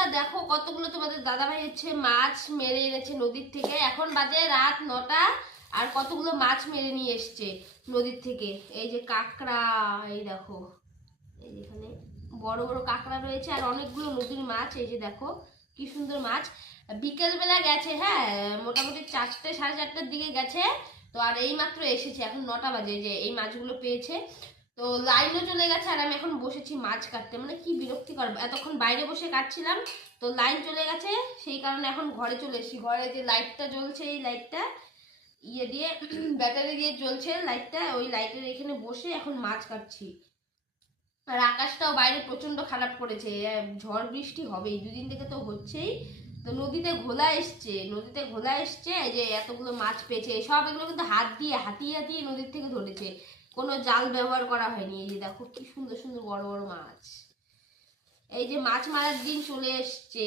বন্ধুরা দেখো কতগুলো তোমাদের দাদাভাই হচ্ছে মাছ মেরে এনেছে নদীর থেকে। এখন বাজে রাত 9টা আর কতগুলো মাছ মেরে নিয়ে এসছে নদীর থেকে। এই যে কাঁকড়া, এই দেখো এই যেখানে বড় বড় কাঁকড়া রয়েছে আর অনেকগুলো নদীর মাছ। এই যে দেখো কি সুন্দর মাছ। বিকেল বেলা গেছে, হ্যাঁ মোটামুটি 4টে 4:30টার দিকে গেছে। তো আর এই মাত্র এসেছে, এখন 9টা বাজে, যে এই মাছগুলো পেয়েছে। তো লাইনও চলে গেছে আর আমি এখন বসেছি মাছ কাটতে। মানে কি বিরক্তিকর, এতক্ষণ বাইরে বসে কাটছিলাম, তো লাইন চলে গেছে, সেই কারণে এখন ঘরে চলে এসেছি। ঘরে যে লাইটটা জ্বলছে, এই লাইটটা ইয়ে দিয়ে ব্যাটারি দিয়ে জ্বলছে লাইটটা, ওই লাইটের এখানে বসে এখন মাছ কাটছি। আর আকাশটাও বাইরে প্রচন্ড খারাপ করেছে, ঝড় বৃষ্টি হবেই, দুদিন থেকে তো হচ্ছেই। তো নদীতে ঘোলা এসছে, নদীতে ঘোলা এসছে, এই যে এতগুলো মাছ পেয়েছে। সব এগুলো কিন্তু হাত দিয়ে হাতিয়ে হাতিয়ে নদীর থেকে ধরেছে, কোনো জাল ব্যবহার করা হয়নি। এই যে দেখো কি সুন্দর সুন্দর বড় বড় মাছ। এই যে মাছ মারার দিন চলে এসছে।